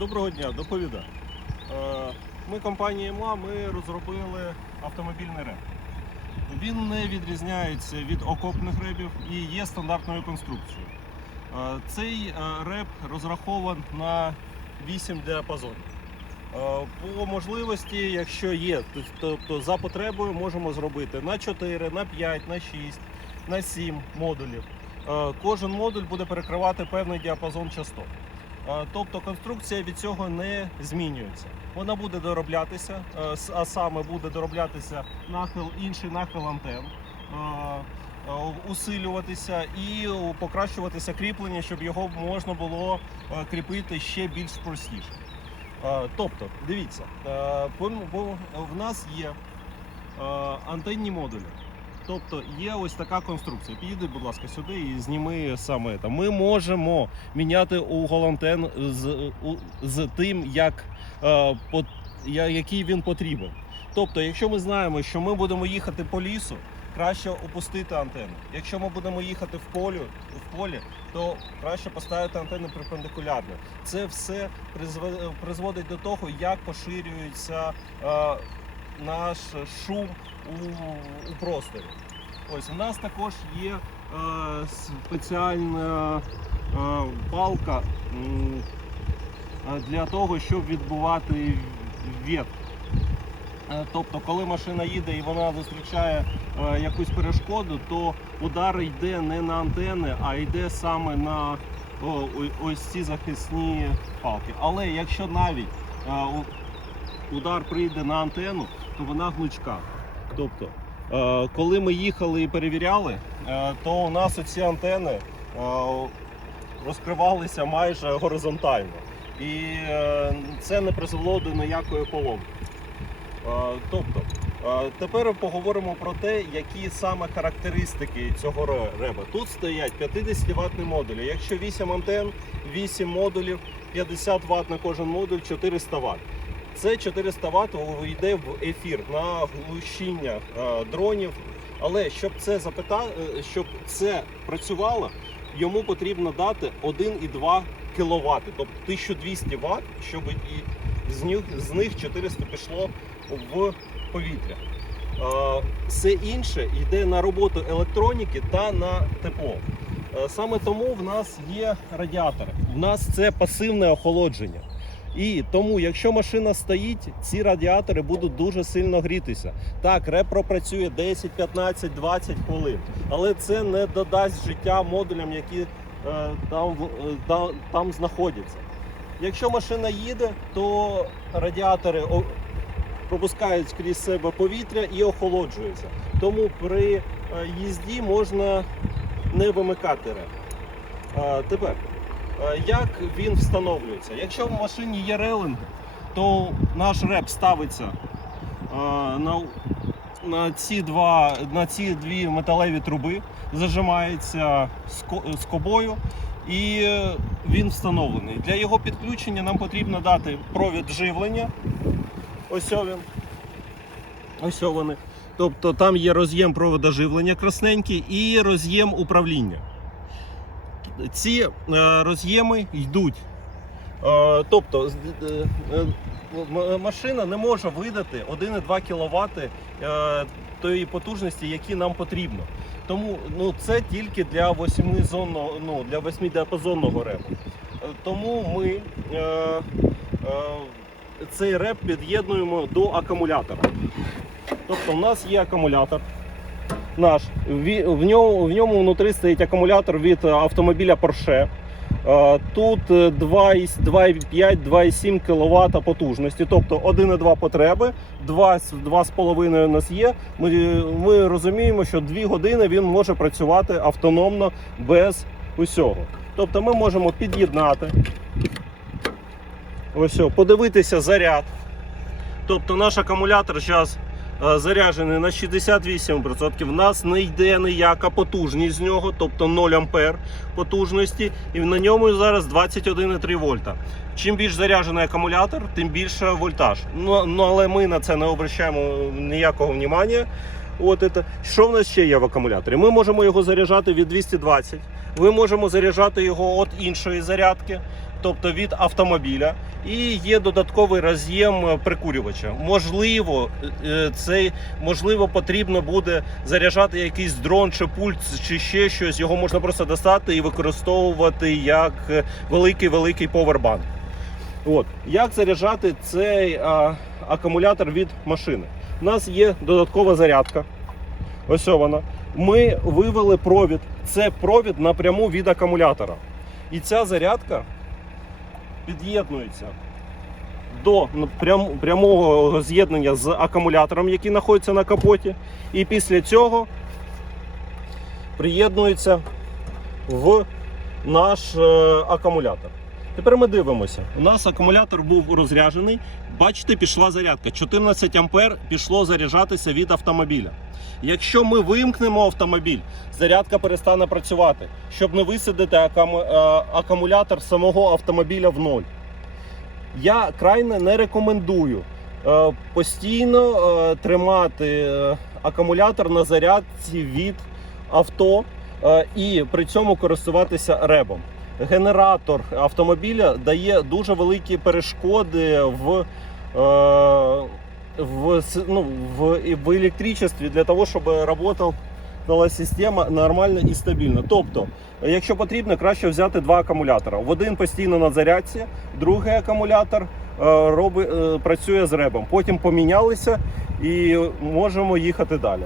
Доброго дня, доповідаю. Е, Ми компанія МА, ми розробили автомобільний реп. Він не відрізняється від окопних ребів і є стандартною конструкцією. Е, Цей е, реп розрахований на 8 діапазонів. По можливості, якщо є, тобто за потребою можемо зробити на 4, на 5, на 6, на 7 модулів. Кожен модуль буде перекривати певний діапазон частот. Е, Тобто конструкція від цього не змінюється. Вона буде дороблятися, е, а саме буде дороблятися нахил, інший нахил антен, е, усилюватися і покращуватися кріплення, щоб його можна було кріпити ще більш простіше. Тобто, дивіться, в нас є антенні модулі. Тобто є ось така конструкція. Підійди, будь ласка, сюди і зніми саме це. Ми можемо міняти угол антен з, з тим, як, е, по, я- який він потрібен. Тобто, якщо ми знаємо, що ми будемо їхати по лісу, краще опустити антенну. Якщо ми будемо їхати в полі, в полі то краще поставити антенну перпендикулярно. Це все призве- призводить до того, як поширюється е, наш шум у, у просторі. Ось у нас також є е, спеціальна е, палка е, для того, щоб відбувати вєт. Е, Тобто, коли машина їде і вона зустрічає е, якусь перешкоду, то удар йде не на антени, а йде саме на о, ось ці захисні палки. Але якщо навіть е, удар прийде на антенну, то вона гнучка. Тобто, е, коли ми їхали і перевіряли, е, то у нас оці антени е, розкривалися майже горизонтально. І це не призвело до ніякої поломки. Тобто, тепер поговоримо про те, які саме характеристики цього реба. Тут стоять 50 ватні модулі. Якщо 8 антен, 8 модулів, 50 Вт на кожен модуль, 400 Вт. Це 400 Вт йде в ефір на глушіння е, дронів. Але щоб це запита... е, щоб це працювало, йому потрібно дати 1,2 кВт, тобто 1200 Вт, щоб і з них, з них 400 пішло в повітря. Е, Все інше йде на роботу електроніки та на тепло. Саме тому в нас є радіатори. В нас це пасивне охолодження. І тому, якщо машина стоїть, ці радіатори будуть дуже сильно грітися. Так, реп пропрацює 10, 15, 20 хвилин, але це не додасть життя модулям, які е, там, е, там знаходяться. Якщо машина їде, то радіатори пропускають крізь себе повітря і охолоджуються. Тому при е, їзді можна не вимикати реп. Е, Тепер, як він встановлюється? Якщо в машині є рейлинг, то наш реп ставиться е, на, на, ці два, на ці дві металеві труби, зажимається ско- скобою і е, він встановлений. Для його підключення нам потрібно дати провід живлення. Ось він. Тобто там є роз'єм провода живлення красненький і роз'єм управління. Ці е, роз'єми йдуть. Е, тобто е, машина не може видати 1,2 кВт тої потужності, які нам потрібно. Тому ну, це тільки для 8 зонного, ну, для 8 діапазонного репу. Тому ми е, е, цей реп під'єднуємо до акумулятора. Тобто, в нас є акумулятор наш. В ньому, в ньому внутрі стоїть акумулятор від е, автомобіля Porsche. Е, Тут е, 2,5-2,7 кВт потужності, тобто 1,2 потреби, 2, 2,5 у нас є. Ми, ми розуміємо, що 2 години він може працювати автономно без усього. Тобто ми можемо під'єднати, ось, подивитися заряд. Тобто наш акумулятор зараз е, заряджений на 68%. В нас не йде ніяка потужність з нього, тобто 0 ампер потужності, і на ньому зараз 21,3 вольта. Чим більш заряджений акумулятор, тим більше вольтаж. Ну, ну але ми на це не обращаємо ніякого внимання. От это. Що в нас ще є в акумуляторі? Ми можемо його заряджати від 220. Ми можемо заряджати його від іншої зарядки. Тобто від автомобіля, і є додатковий роз'єм прикурювача. Можливо, е, це можливо потрібно буде заряджати якийсь дрон чи пульт, чи ще щось. Його можна просто достати і використовувати як е, великий великий повербанк. От як заряджати цей а, акумулятор від машини? У нас є додаткова зарядка. Ось вона. Ми вивели провід. Це провід напряму від акумулятора. І ця зарядка під'єднується до прям, прямого з'єднання з акумулятором, який знаходиться на капоті. І після цього приєднується в наш е, акумулятор. Тепер ми дивимося. У нас акумулятор був розряджений. Бачите, пішла зарядка. 14 ампер пішло заряджатися від автомобіля. Якщо ми вимкнемо автомобіль, зарядка перестане працювати, щоб не висадити е, акумулятор самого автомобіля в ноль. Я крайне не рекомендую е, постійно е, тримати акумулятор на зарядці від авто і при цьому користуватися ребом. Генератор автомобіля дає дуже великі перешкоди в, в, ну, в, в електричестві для того, щоб працювала система нормально і стабільно. Тобто, якщо потрібно, краще взяти два акумулятора. В один постійно на зарядці, другий акумулятор е, роби, е, працює з ребом. Потім помінялися і можемо їхати далі.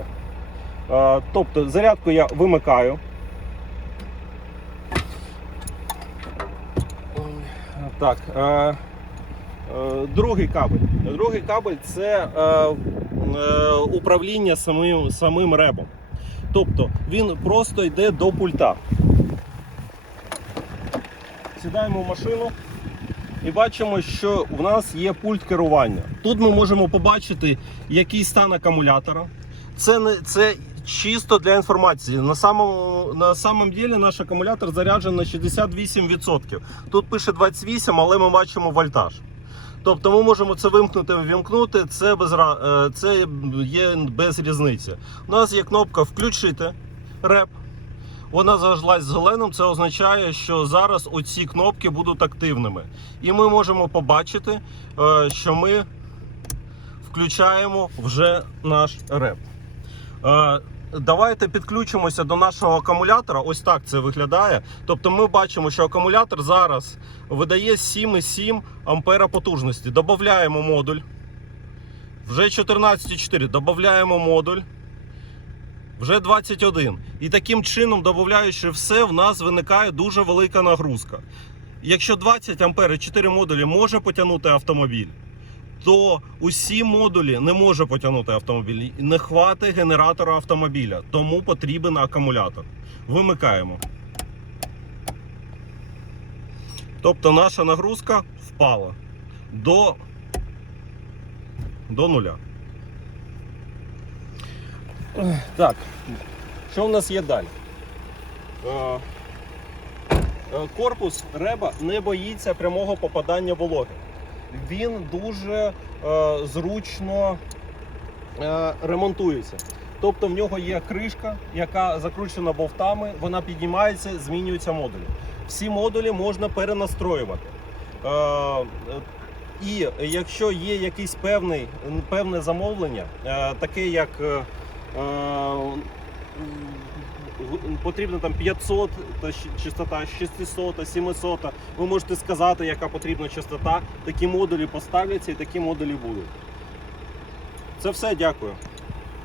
Е, Тобто зарядку я вимикаю. Так. Е, другий кабель. Другий кабель це е, е, управління самим, самим ребом. Тобто він просто йде до пульта. Сідаємо в машину і бачимо, що в нас є пульт керування. Тут ми можемо побачити, який стан акумулятора. Це не це чисто для інформації. На самому на самом деле наш акумулятор заряджений на 68%. Тут пише 28, але ми бачимо вольтаж. Тобто ми можемо це вимкнути, вімкнути, це без е, це є без різниці. У нас є кнопка включити реп. Вона зажглась зеленим, це означає, що зараз оці кнопки будуть активними. І ми можемо побачити, е, що ми включаємо вже наш реп. Давайте підключимося до нашого акумулятора. Ось так це виглядає. Тобто ми бачимо, що акумулятор зараз видає 7,7 ампера потужності. Додаємо модуль. Вже 14,4. Додаємо модуль. Вже 21. І таким чином, додаючи все, в нас виникає дуже велика нагрузка. Якщо 20 ампер і 4 модулі може потягнути автомобіль, то усі модулі не може потягнути автомобіль. Не хватить генератора автомобіля, тому потрібен акумулятор. Вимикаємо. Тобто наша нагрузка впала до, до нуля. Так, що у нас є далі? Е, е, Корпус реба не боїться прямого попадання вологи. Він дуже е, зручно е, ремонтується. Тобто в нього є кришка, яка закручена болтами, вона піднімається, змінюються модулі. Всі модулі можна перенастроювати. Е, і якщо є якийсь певний, певне замовлення, е, таке як е, е, потрібно там 500 частота, 600, 700, ви можете сказати, яка потрібна частота. Такі модулі поставляться і такі модулі будуть. Це все, дякую.